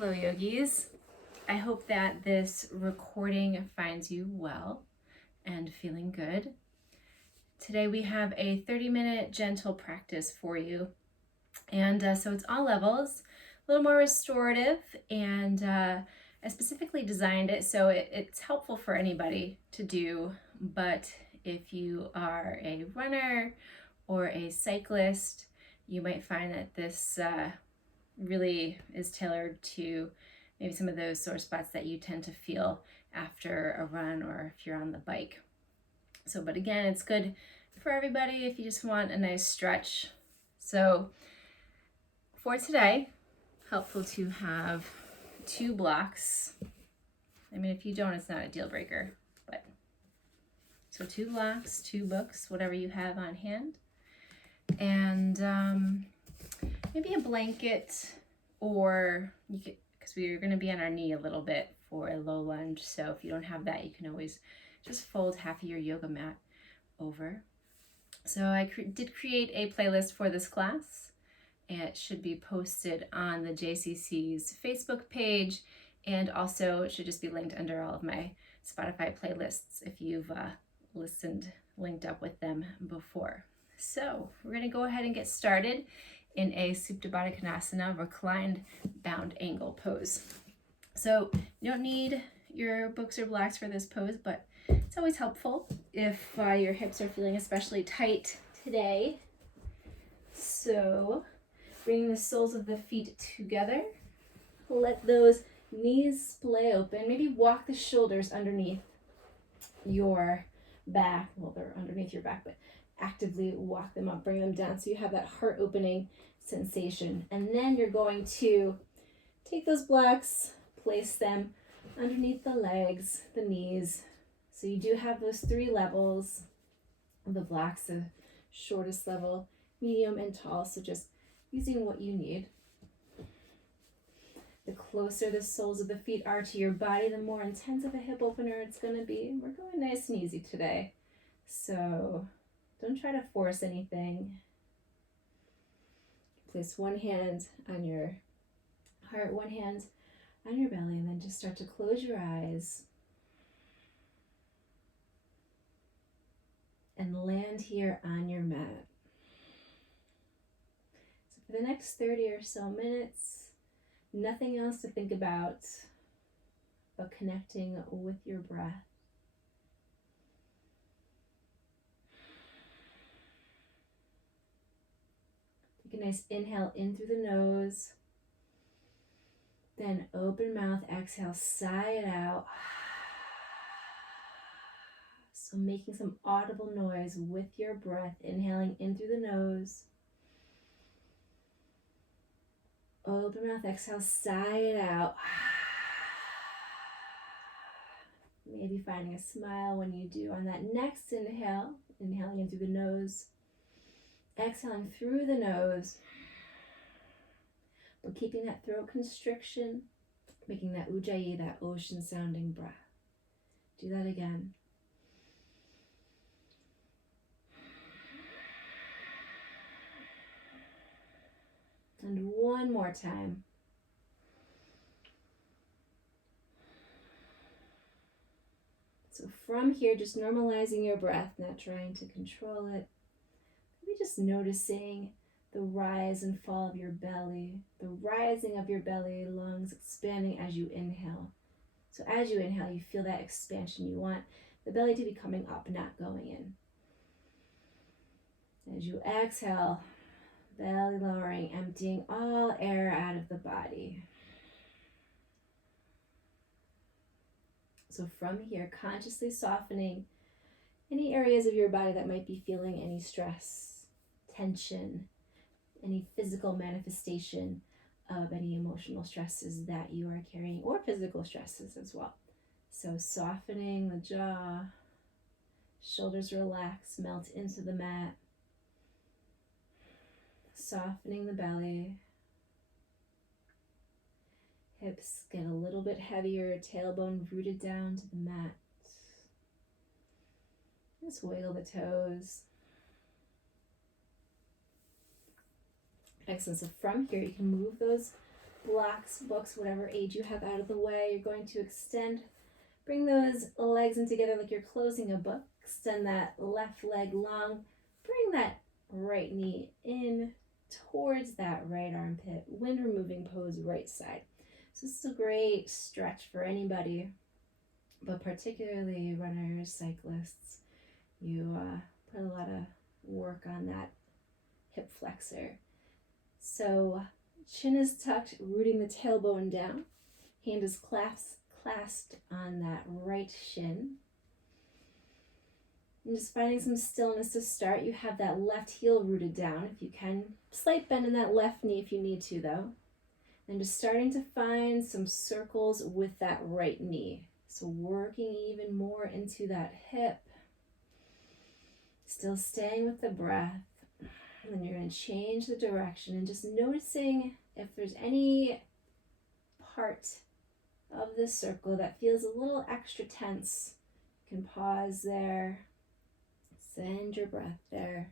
Hello, yogis. I hope that this recording finds you well and feeling good. Today we have a 30-minute gentle practice for you. And so it's all levels, a little more restorative, and I specifically designed it so it's helpful for anybody to do. But if you are a runner or a cyclist, you might find that this really is tailored to maybe some of those sore spots that you tend to feel after a run or if you're on the bike. So, but again, it's good for everybody if you just want a nice stretch. So for today, helpful to have 2 blocks. I mean, if you don't, it's not a deal breaker, but so 2 blocks, 2 books, whatever you have on hand. And maybe a blanket, or you could, because we're going to be on our knee a little bit for a low lunge. So if you don't have that, you can always just fold half of your yoga mat over. So I did create a playlist for this class. It should be posted on the JCC's Facebook page, and also it should just be linked under all of my Spotify playlists if you've linked up with them before. So we're going to go ahead and get started in a Supta Baddha Konasana, reclined bound angle pose. So you don't need your books or blocks for this pose, but it's always helpful if your hips are feeling especially tight today. So bring the soles of the feet together. Let those knees splay open. Maybe walk the shoulders underneath your back. Well, they're underneath your back, but actively walk them up, bring them down so you have that heart opening sensation. And then you're going to take those blocks, place them underneath the legs, the knees. So you do have those 3 levels of the blocks, the shortest level, medium, and tall. So just using what you need. The closer the soles of the feet are to your body, the more intense of a hip opener it's going to be. We're going nice and easy today. So don't try to force anything. Place one hand on your heart, one hand on your belly, and then just start to close your eyes and land here on your mat. So for the next 30 or so minutes, nothing else to think about but connecting with your breath. Take a nice inhale in through the nose. Then open mouth, exhale, sigh it out. So making some audible noise with your breath, inhaling in through the nose. Open mouth, exhale, sigh it out. Maybe finding a smile when you do on that next inhale, inhaling in through the nose. Exhaling through the nose, but keeping that throat constriction, making that ujjayi, that ocean sounding breath. Do that again. And one more time. So from here, just normalizing your breath, not trying to control it. Maybe just noticing the rise and fall of your belly, the rising of your belly, lungs expanding as you inhale. So as you inhale, you feel that expansion. You want the belly to be coming up, not going in. As you exhale, belly lowering, emptying all air out of the body. So from here, consciously softening any areas of your body that might be feeling any stress, tension, any physical manifestation of any emotional stresses that you are carrying, or physical stresses as well. So softening the jaw, shoulders relax, melt into the mat. Softening the belly. Hips get a little bit heavier, tailbone rooted down to the mat. Just wiggle the toes. Excellent. So from here, you can move those blocks, books, whatever aid you have out of the way. You're going to extend, bring those legs in together like you're closing a book. Extend that left leg long. Bring that right knee in towards that right armpit. Wind removing pose, right side. So this is a great stretch for anybody, but particularly runners, cyclists. You put a lot of work on that hip flexor. So chin is tucked, rooting the tailbone down. Hand is clasped on that right shin. And just finding some stillness to start. You have that left heel rooted down if you can. Slight bend in that left knee if you need to though. And just starting to find some circles with that right knee. So working even more into that hip. Still staying with the breath. And then you're going to change the direction and just noticing if there's any part of this circle that feels a little extra tense. You can pause there. Send your breath there.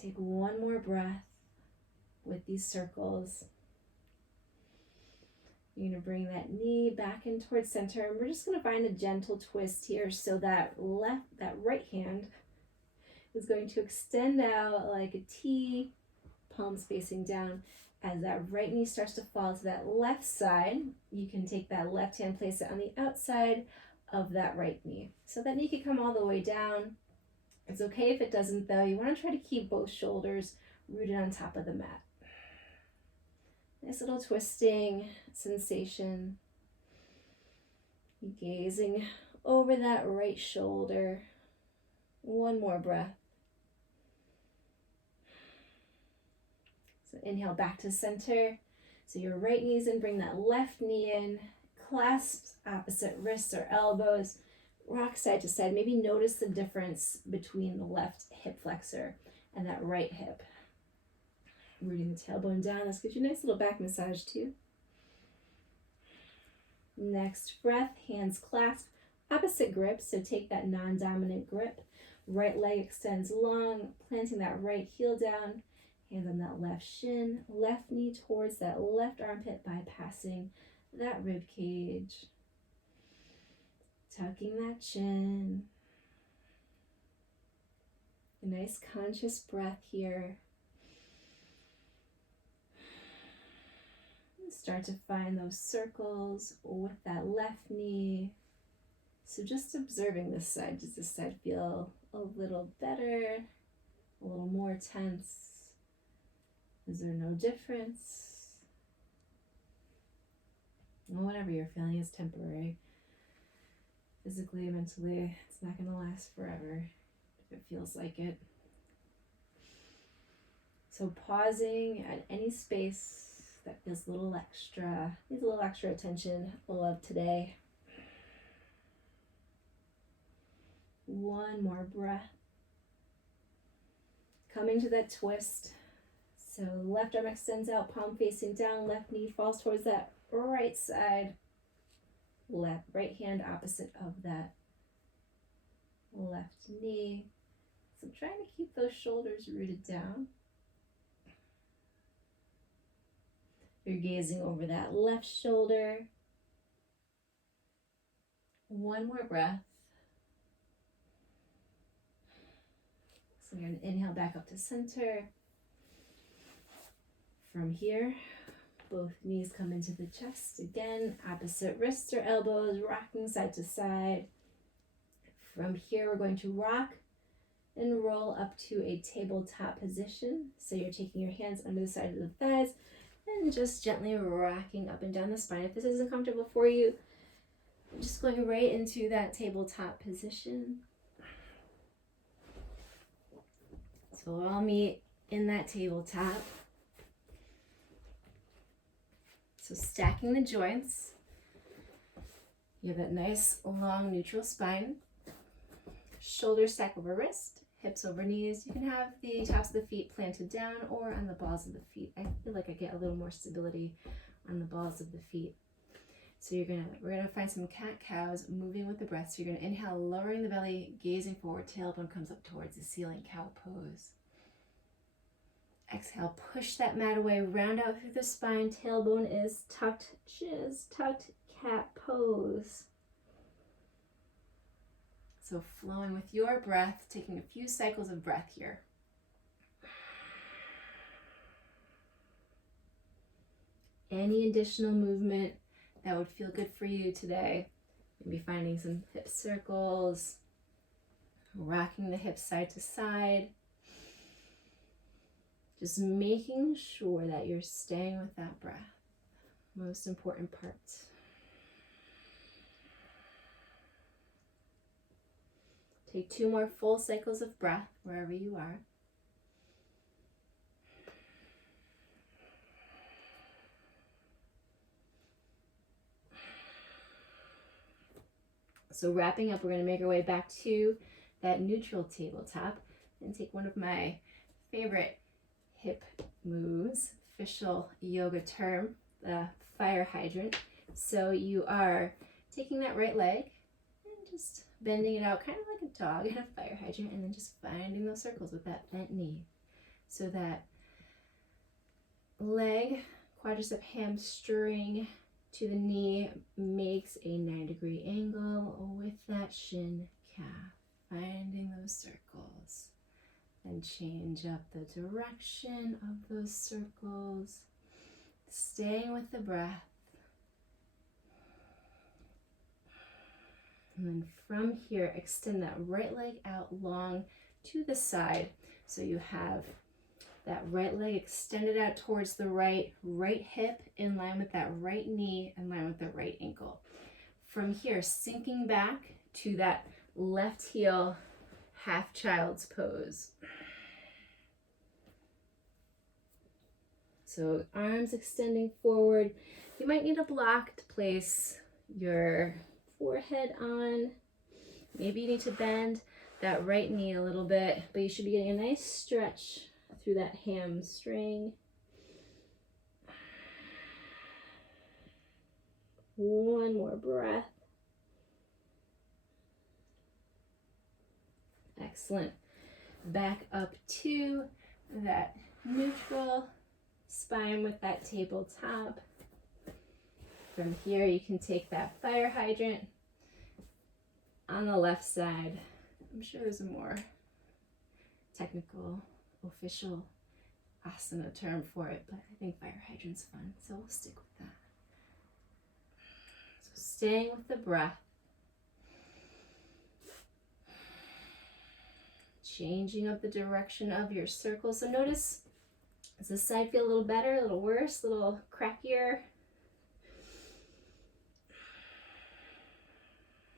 Take one more breath with these circles. You're going to bring that knee back in towards center, and we're just going to find a gentle twist here so that right hand is going to extend out like a T, palms facing down. As that right knee starts to fall to that left side, you can take that left hand, place it on the outside of that right knee. So that knee can come all the way down. It's okay if it doesn't though. You want to try to keep both shoulders rooted on top of the mat. Nice little twisting sensation. Gazing over that right shoulder. One more breath. So inhale back to center. So your right knee's in, bring that left knee in, clasp opposite wrists or elbows, rock side to side. Maybe notice the difference between the left hip flexor and that right hip. Rooting the tailbone down. This gives you a nice little back massage too. Next breath, hands clasped, opposite grip. So take that non-dominant grip. Right leg extends long, planting that right heel down. Hands on that left shin, left knee towards that left armpit, bypassing that rib cage. Tucking that chin. A nice conscious breath here. Start to find those circles with that left knee. So just observing this side. Does this side feel a little better? A little more tense? Is there no difference? Well, whatever you're feeling is temporary. Physically, mentally, it's not going to last forever if it feels like it. So pausing at any space that feels a little extra, needs a little extra attention, love today. One more breath. Coming to that twist. So left arm extends out, palm facing down, left knee falls towards that right side. Right hand opposite of that left knee. So trying to keep those shoulders rooted down. You're gazing over that left shoulder. One more breath. So you're going to inhale back up to center. From here, both knees come into the chest. Again, opposite wrists or elbows, rocking side to side. From here, we're going to rock and roll up to a tabletop position. So you're taking your hands under the side of the thighs and just gently rocking up and down the spine. If this isn't comfortable for you, just going right into that tabletop position. So we'll all meet in that tabletop. So stacking the joints. You have that nice long neutral spine. Shoulders stack over wrist, hips over knees. You can have the tops of the feet planted down or on the balls of the feet. I feel like I get a little more stability on the balls of the feet. So we're gonna find some cat-cows, moving with the breath. So you're gonna inhale, lowering the belly, gazing forward, tailbone comes up towards the ceiling, cow pose. Exhale, push that mat away, round out through the spine, tailbone is tucked, chin is tucked, cat pose. So flowing with your breath, taking a few cycles of breath here. Any additional movement that would feel good for you today. Maybe finding some hip circles, rocking the hips side to side. Just making sure that you're staying with that breath. Most important part. Take 2 more full cycles of breath wherever you are. So wrapping up, we're going to make our way back to that neutral tabletop and take one of my favorite hip moves, official yoga term, the fire hydrant. So you are taking that right leg and just bending it out kind of like a dog in a fire hydrant, and then just finding those circles with that bent knee. So that leg, quadricep hamstring to the knee makes a 9-degree angle with that shin calf. Finding those circles. And change up the direction of those circles. Staying with the breath. And then from here, extend that right leg out long to the side. So you have that right leg extended out towards the right hip in line with that right knee, in line with the right ankle. From here, sinking back to that left heel, half child's pose. So arms extending forward. You might need a block to place your forehead on. Maybe you need to bend that right knee a little bit, but you should be getting a nice stretch through that hamstring. One more breath. Excellent. Back up to that neutral spine with that tabletop. From here, you can take that fire hydrant on the left side. I'm sure there's a more technical, official asana term for it, but I think fire hydrant's fun, so we'll stick with that. So staying with the breath. Changing up the direction of your circle. So notice, does this side feel a little better, a little worse, a little crackier?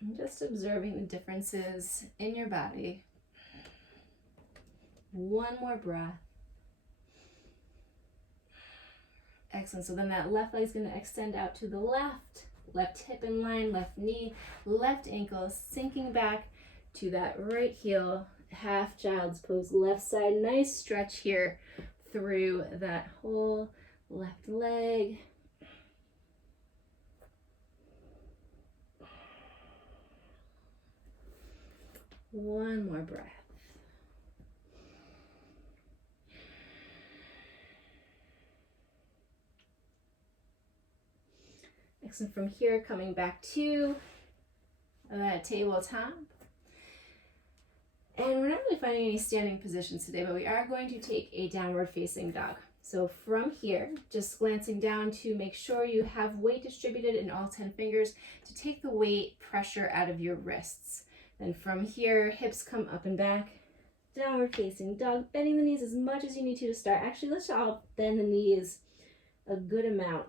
And just observing the differences in your body. One more breath. Excellent. So then that left leg is going to extend out to the left. Left hip in line, left knee, left ankle, sinking back to that right heel. Half child's pose, left side. Nice stretch here through that whole left leg. One more breath. Excellent. From here, coming back to that tabletop. And we're not really finding any standing positions today, but we are going to take a downward facing dog. So from here, just glancing down to make sure you have weight distributed in all 10 fingers to take the weight pressure out of your wrists. Then from here, hips come up and back, downward facing dog, bending the knees as much as you need to start. Actually, let's all bend the knees a good amount.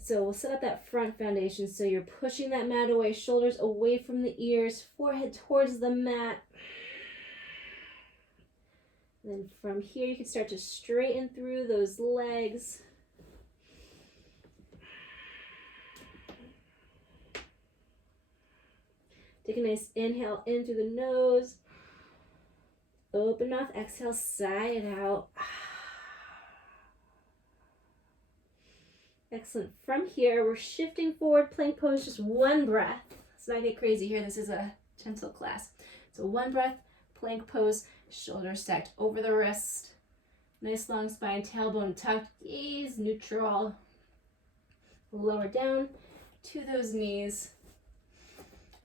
So we'll set up that front foundation. So you're pushing that mat away, shoulders away from the ears, forehead towards the mat. Then from here, you can start to straighten through those legs. Take a nice inhale in through the nose. Open mouth, exhale, sigh it out. Excellent. From here, we're shifting forward, plank pose, just one breath. Let's not get crazy here. This is a gentle class. So one breath, plank pose, shoulders stacked over the wrist, Nice long spine, tailbone tucked, gaze neutral. Lower down to those knees.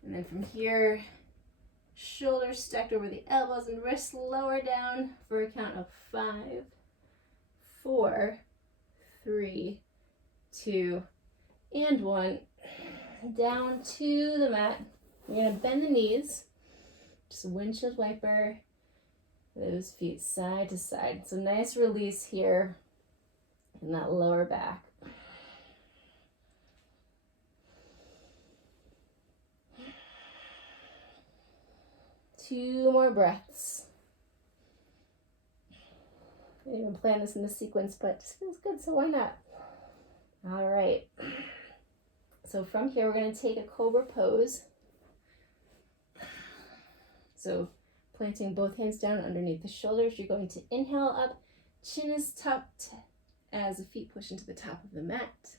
And then from here, shoulders stacked over the elbows and wrists, lower down for a count of 5, 4, 3, 2, and 1. Down to the mat. You're going to bend the knees. Just windshield wiper those feet side to side. So nice release here in that lower back. Two more breaths. I didn't even plan this in the sequence, but it just feels good, so why not? All right. So from here, we're going to take a cobra pose. So planting both hands down underneath the shoulders, you're going to inhale up, chin is tucked as the feet push into the top of the mat.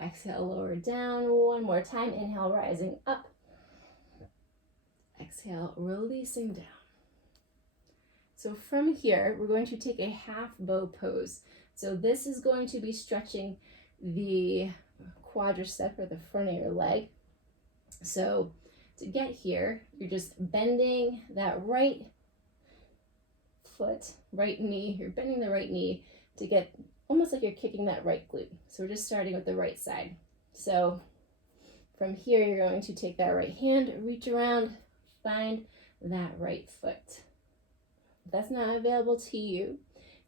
Exhale, lower down. One more time. Inhale, rising up. Exhale, releasing down. So from here, we're going to take a half bow pose. So this is going to be stretching the quadricep or the front of your leg. So to get here, you're just bending that right foot, right knee. You're bending the right knee to get almost like you're kicking that right glute. So we're just starting with the right side. So from here, you're going to take that right hand, reach around, find that right foot. If that's not available to you,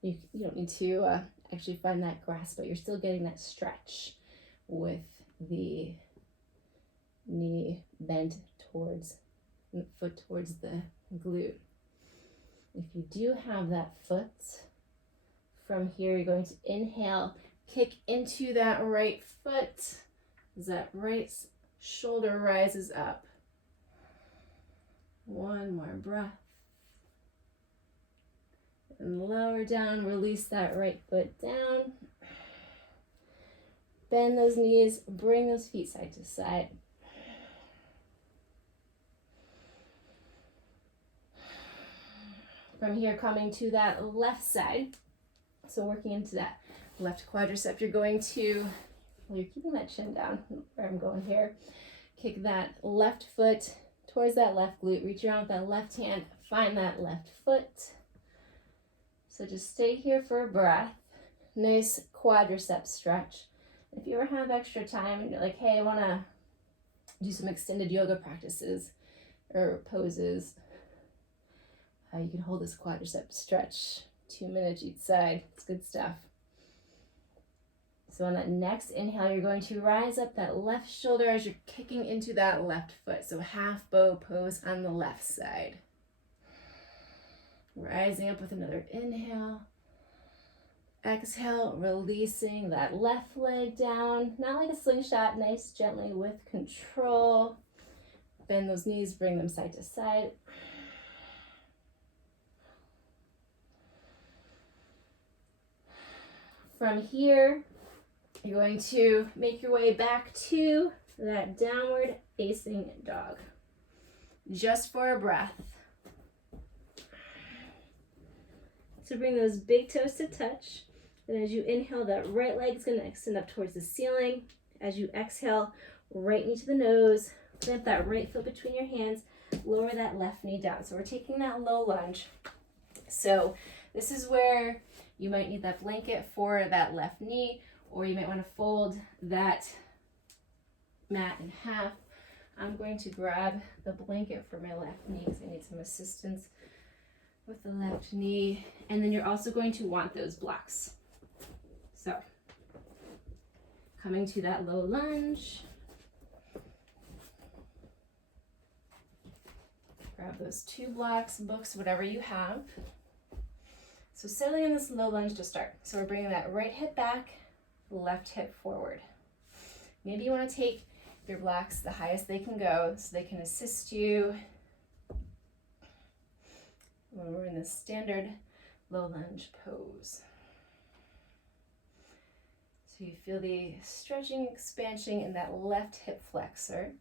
you don't need to actually find that grasp, but you're still getting that stretch with the knee bent towards the foot towards the glute. If you do have that foot, from here you're going to inhale, kick into that right foot as that right shoulder rises up. One more breath. And lower down, release that right foot down. Bend those knees, bring those feet side to side. From here, coming to that left side. So working into that left quadricep, you're going to, well, you're keeping that chin down, where I'm going here. Kick that left foot towards that left glute, reach around with that left hand, find that left foot. So just stay here for a breath. Nice quadricep stretch. If you ever have extra time and you're like, hey, I want to do some extended yoga practices or poses, you can hold this quadricep stretch 2 minutes each side. It's good stuff. So on that next inhale, you're going to rise up that left shoulder as you're kicking into that left foot. So half bow pose on the left side. Rising up with another inhale. Exhale, releasing that left leg down. Not like a slingshot, nice, gently with control. Bend those knees, bring them side to side. From here, you're going to make your way back to that downward facing dog. Just for a breath. So bring those big toes to touch. And as you inhale, that right leg is going to extend up towards the ceiling. As you exhale, right knee to the nose. Plant that right foot between your hands. Lower that left knee down. So we're taking that low lunge. So this is where you might need that blanket for that left knee, or you might want to fold that mat in half. I'm going to grab the blanket for my left knee because I need some assistance with the left knee. And then you're also going to want those blocks. So coming to that low lunge. Grab those 2 blocks, books, whatever you have. So settling in this low lunge to start. So we're bringing that right hip back, left hip forward. Maybe you want to take your blocks the highest they can go so they can assist you when we're in this standard low lunge pose. So you feel the stretching, expansion in that left hip flexor.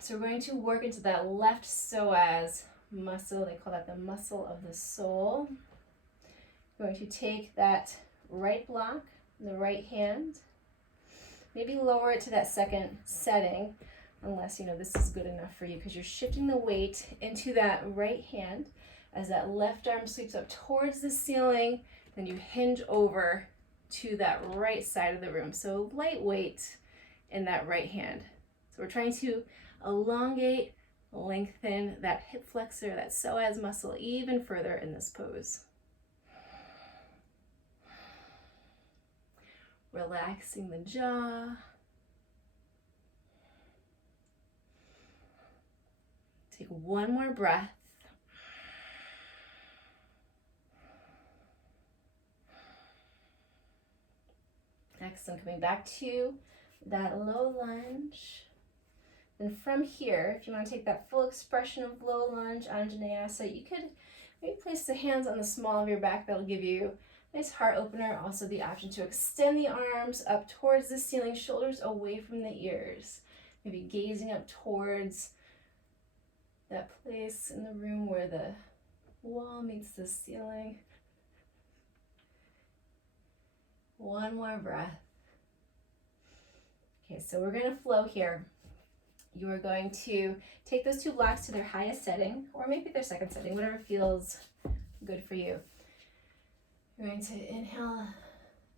So we're going to work into that left psoas muscle. They call that the muscle of the soul. You're going to take that right block, the right hand, maybe lower it to that second setting, unless you know this is good enough for you, because you're shifting the weight into that right hand as that left arm sweeps up towards the ceiling. Then you hinge over to that right side of the room. So light weight in that right hand. So we're trying to elongate, lengthen that hip flexor, that psoas muscle even further in this pose. Relaxing the jaw. Take one more breath. Excellent. Coming back to that low lunge. And from here, if you want to take that full expression of low lunge, Anjaneyasa, you could maybe place the hands on the small of your back. That'll give you a nice heart opener. Also the option to extend the arms up towards the ceiling, shoulders away from the ears. Maybe gazing up towards that place in the room where the wall meets the ceiling. One more breath. Okay, so we're going to flow here. You are going to take those two blocks to their highest setting, or maybe their second setting, whatever feels good for you. You're going to inhale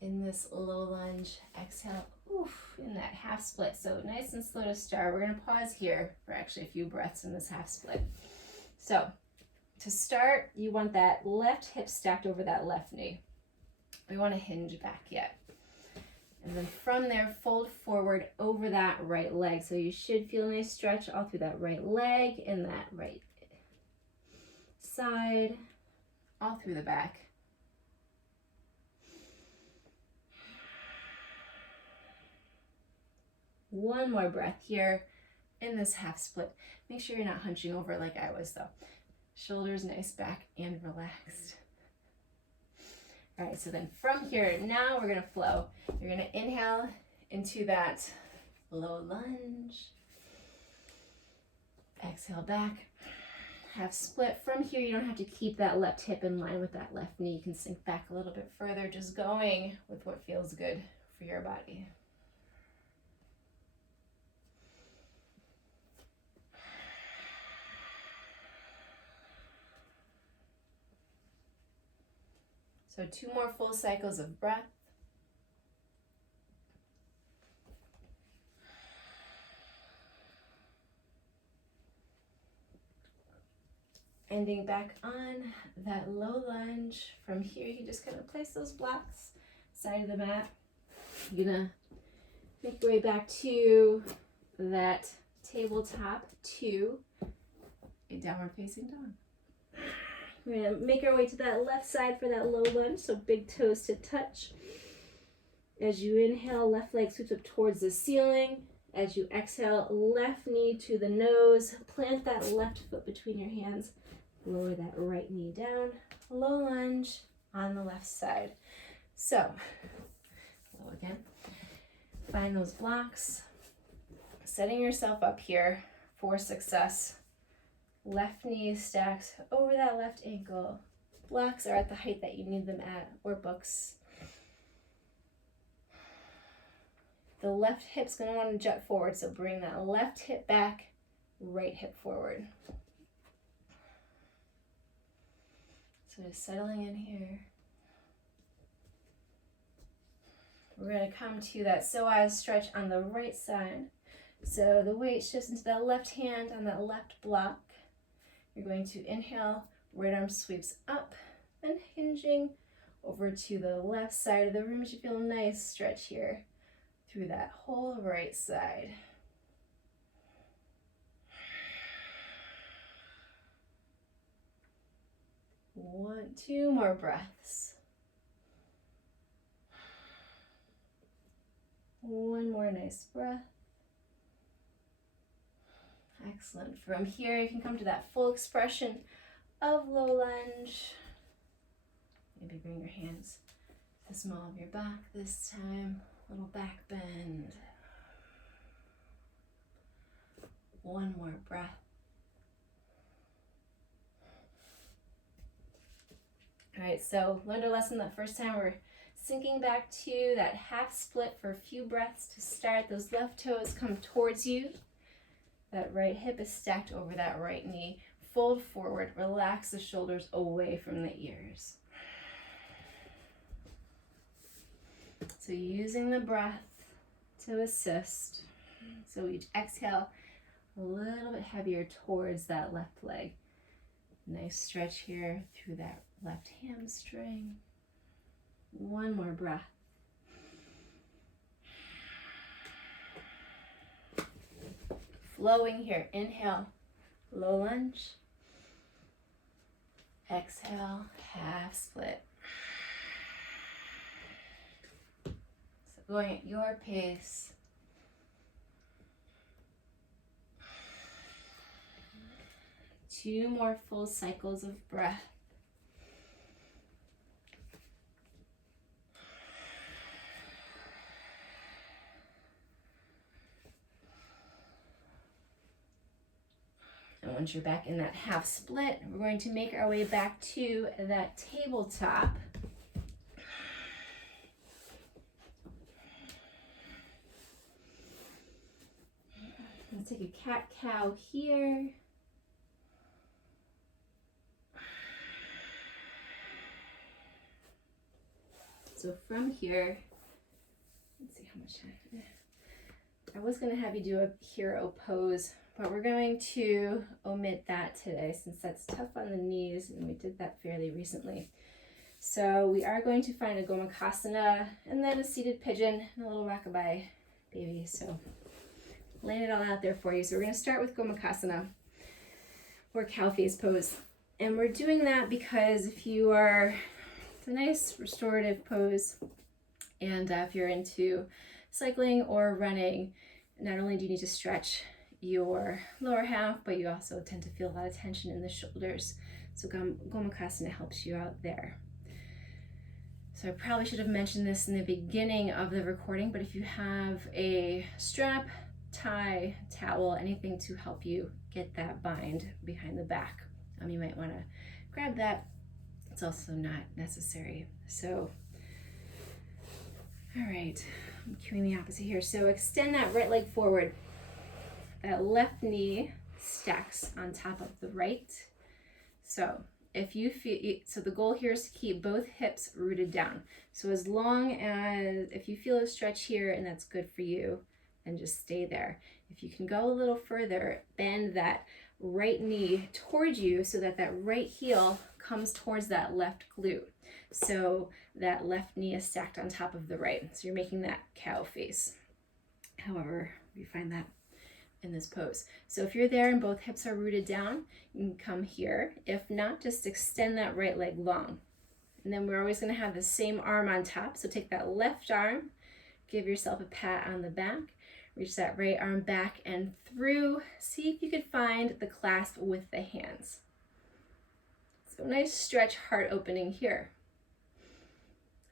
in this low lunge, exhale in that half split. So nice and slow to start. We're going to pause here for actually a few breaths in this half split. So to start, you want that left hip stacked over that left knee. We want to hinge back yet. And then from there, fold forward over that right leg. So you should feel a nice stretch all through that right leg and that right side, all through the back. One more breath here in this half split. Make sure you're not hunching over like I was though. Shoulders nice back and relaxed. All right, so then from here, now we're gonna flow. You're gonna inhale into that low lunge. Exhale back, half split. From here, you don't have to keep that left hip in line with that left knee. You can sink back a little bit further, just going with what feels good for your body. So 2 more full cycles of breath. Ending back on that low lunge. From here, you can just kind of place those blocks side of the mat. You're gonna make your way back to that tabletop to a downward facing dog. We're going to make our way to that left side for that low lunge, so big toes to touch. As you inhale, left leg sweeps up towards the ceiling. As you exhale, left knee to the nose. Plant that left foot between your hands. Lower that right knee down. Low lunge on the left side. So, low again. Find those blocks. Setting yourself up here for success. Left knee stacked over that left ankle. Blocks are at the height that you need them at, or books. The left hip's going to want to jut forward, so bring that left hip back, right hip forward. So just settling in here. We're going to come to that psoas stretch on the right side. So the weight shifts into that left hand on that left block. You're going to inhale, right arm sweeps up, and hinging over to the left side of the room. You should feel a nice stretch here through that whole right side. Two more breaths. One more nice breath. Excellent. From here, you can come to that full expression of low lunge. Maybe bring your hands to the small of your back this time. Little back bend. One more breath. right, so learned a lesson that first time. We're sinking back to that half split for a few breaths to start. Those left toes come towards you. That right hip is stacked over that right knee. Fold forward, relax the shoulders away from the ears. So using the breath to assist. So each exhale, a little bit heavier towards that left leg. Nice stretch here through that left hamstring. One more breath. Flowing here. Inhale, low lunge. Exhale, half split. So going at your pace. Two more full cycles of breath. And once you're back in that half split, we're going to make our way back to that tabletop. Let's take a cat-cow here. So from here, let's see how much time. I was going to have you do a hero pose, but we're going to omit that today since that's tough on the knees and we did that fairly recently. So we are going to find a Gomukhasana and then a seated pigeon and a little rockabye baby. So laying it all out there for you. So we're going to start with Gomukhasana or cow face pose. And we're doing that because if you are, it's a nice restorative pose. And if you're into cycling or running, not only do you need to stretch your lower half, but you also tend to feel a lot of tension in the shoulders. So Gomukhasana helps you out there. So I probably should have mentioned this in the beginning of the recording, but if you have a strap, tie, towel, anything to help you get that bind behind the back, you might want to grab that. It's also not necessary. So, all right, I'm cueing the opposite here. So extend that right leg forward. That left knee stacks on top of the right. So if you feel, so the goal here is to keep both hips rooted down. So as long as, if you feel a stretch here and that's good for you, then just stay there. If you can go a little further, bend that right knee towards you so that that right heel comes towards that left glute. So that left knee is stacked on top of the right. So you're making that cow face. However, you find that in this pose. So if you're there and both hips are rooted down, you can come here. If not, just extend that right leg long. And then we're always going to have the same arm on top. So take that left arm, give yourself a pat on the back, reach that right arm back and through. See if you could find the clasp with the hands. So nice stretch, heart opening here.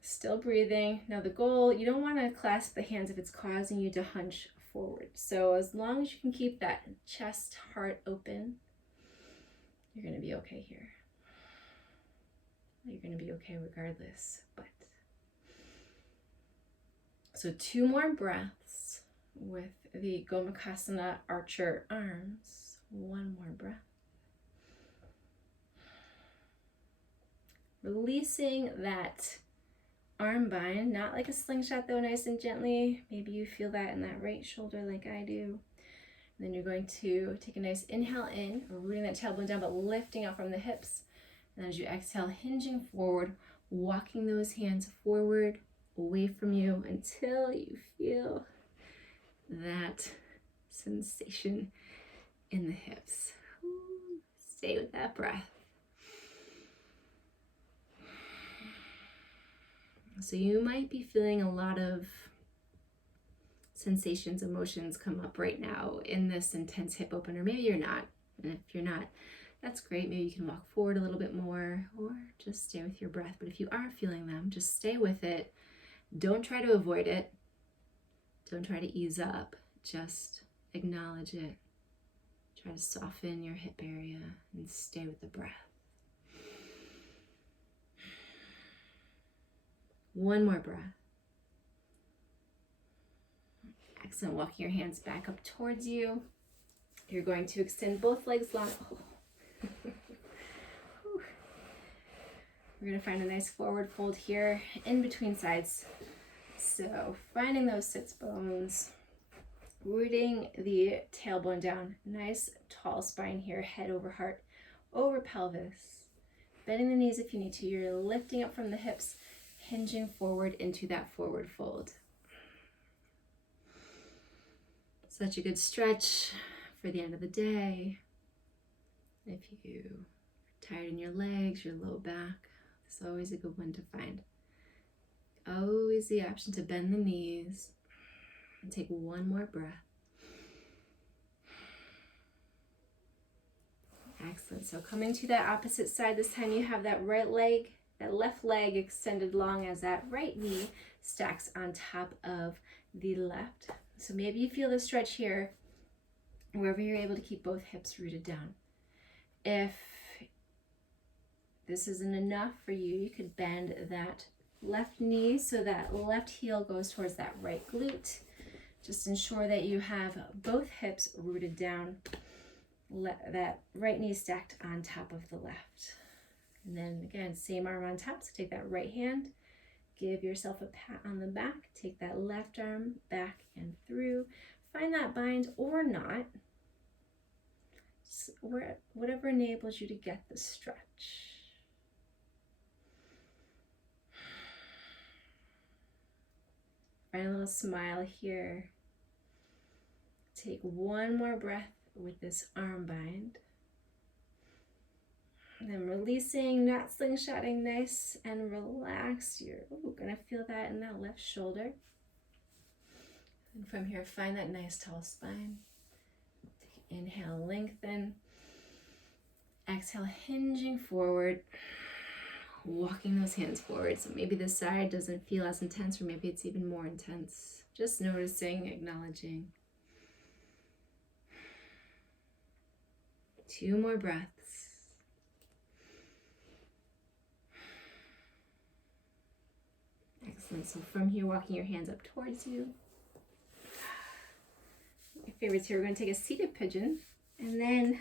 Still breathing. Now the goal, you don't want to clasp the hands if it's causing you to hunch forward. So as long as you can keep that chest, heart open, you're going to be okay here. You're going to be okay regardless. But so 2 more breaths with the Gomukhasana archer arms. 1 more breath. Releasing that arm bind, not like a slingshot though, nice and gently. Maybe you feel that in that right shoulder like I do. And then you're going to take a nice inhale in, rooting that tailbone down, but lifting up from the hips. And as you exhale, hinging forward, walking those hands forward, away from you until you feel that sensation in the hips. Stay with that breath. So you might be feeling a lot of sensations, emotions come up right now in this intense hip opener. Maybe you're not. And if you're not, that's great. Maybe you can walk forward a little bit more or just stay with your breath. But if you are feeling them, just stay with it. Don't try to avoid it. Don't try to ease up. Just acknowledge it. Try to soften your hip area and stay with the breath. One more breath. Excellent. Walking your hands back up towards you. You're going to extend both legs long. We're going to find a nice forward fold here in between sides. So finding those sits bones, rooting the tailbone down. Nice tall spine here, head over heart, over pelvis. Bending the knees if you need to. You're lifting up from the hips, hinging forward into that forward fold. Such a good stretch for the end of the day. If you're tired in your legs, your low back, it's always a good one to find. Always the option to bend the knees and take one more breath. Excellent. So coming to that opposite side, this time you have that right leg, that left leg extended long as that right knee stacks on top of the left. So maybe you feel the stretch here, wherever you're able to keep both hips rooted down. If this isn't enough for you, you could bend that left knee so that left heel goes towards that right glute. Just ensure that you have both hips rooted down, that right knee stacked on top of the left. And then again, same arm on top, so take that right hand, give yourself a pat on the back, take that left arm back and through, find that bind or not, whatever enables you to get the stretch. Find a little smile here. Take one more breath with this arm bind. And then releasing, not slingshotting, nice and relaxed. You're gonna feel that in that left shoulder. And from here, find that nice tall spine. Take inhale, lengthen. Exhale, hinging forward. Walking those hands forward. So maybe this side doesn't feel as intense, or maybe it's even more intense. Just noticing, acknowledging. 2 more breaths. Excellent. So from here, walking your hands up towards you. My favorites here, we're going to take a seated pigeon and then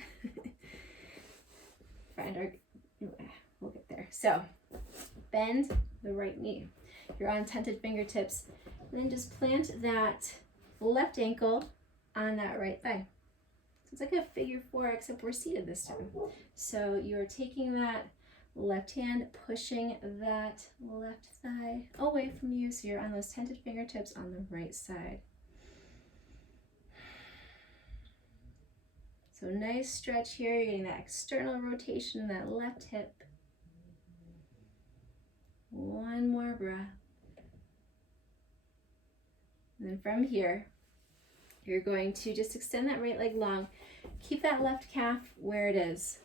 find our, we'll get there. So bend the right knee. You're on tented fingertips. And then just plant that left ankle on that right thigh. So it's like a figure 4, except we're seated this time. So you're taking that left hand, pushing that left thigh away from you. So you're on those tented fingertips on the right side. So nice stretch here. You're getting that external rotation in that left hip. One more breath. And then from here, you're going to just extend that right leg long. Keep that left calf where it is.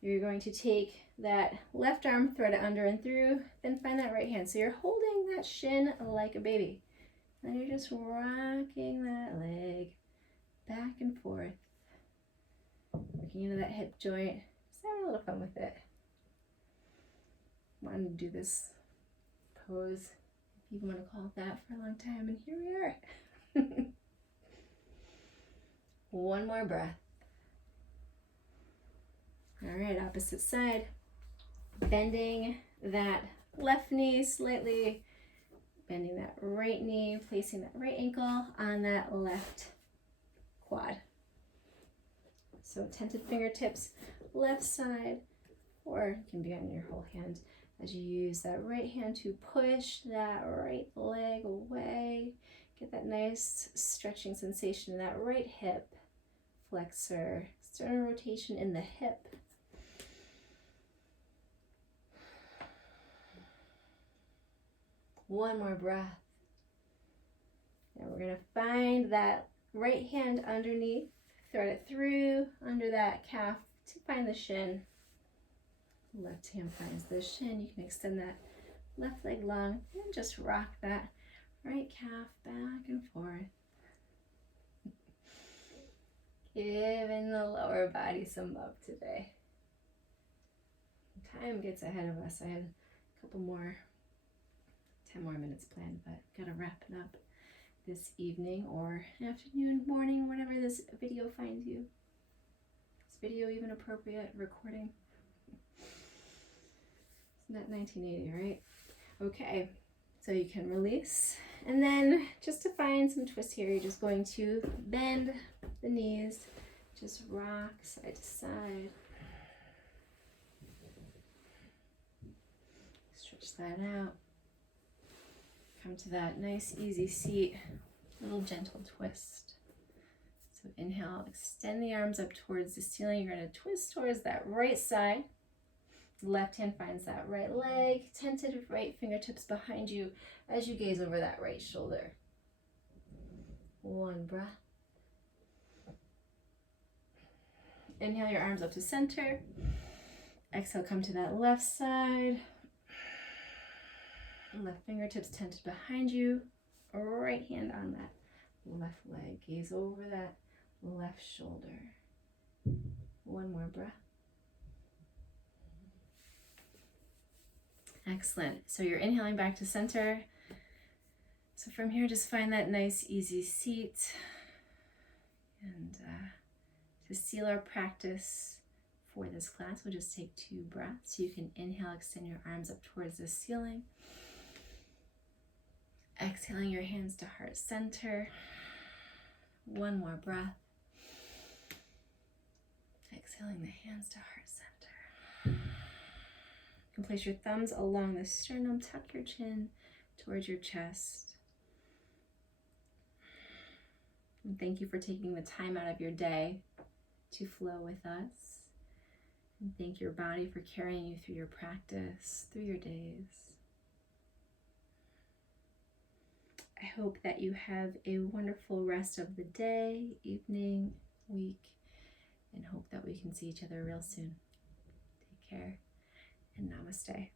You're going to take that left arm, thread it under and through, then find that right hand. So you're holding that shin like a baby. And you're just rocking that leg back and forth. Working into that hip joint. Just having a little fun with it. Wanted to do this pose, if you want to call it that, for a long time, and here we are. One more breath. All right, opposite side. Bending that left knee slightly, bending that right knee, placing that right ankle on that left quad. So tented fingertips, left side, or it can be on your whole hand as you use that right hand to push that right leg away. Get that nice stretching sensation in that right hip flexor, external rotation in the hip. One more breath. Now we're going to find that right hand underneath, thread it through under that calf to find the shin. Left hand finds the shin. You can extend that left leg long and just rock that right calf back and forth. Giving the lower body some love today. Time gets ahead of us. I had a couple more 10 more minutes planned, but gotta wrap it up this evening or afternoon, morning, whenever this video finds you. Is video even appropriate? Recording? Isn't that 1980, right? Okay, so you can release. And then just to find some twist here, you're just going to bend the knees, just rock side to side. Stretch that out. Come to that nice easy seat, little gentle twist. So inhale, extend the arms up towards the ceiling. You're going to twist towards that right side. Left hand finds that right leg, tentative right fingertips behind you as you gaze over that right shoulder. One breath. Inhale your arms up to center. Exhale, come to that left side. Left fingertips tented behind you. Right hand on that left leg. Gaze over that left shoulder. One more breath. Excellent. So you're inhaling back to center. So from here, just find that nice, easy seat. And to seal our practice for this class, we'll just take 2 breaths. So you can inhale, extend your arms up towards the ceiling. Exhaling your hands to heart center. One more breath. Exhaling the hands to heart center. You can place your thumbs along the sternum, tuck your chin towards your chest. And thank you for taking the time out of your day to flow with us. And thank your body for carrying you through your practice, through your days. I hope that you have a wonderful rest of the day, evening, week, and hope that we can see each other real soon. Take care and namaste.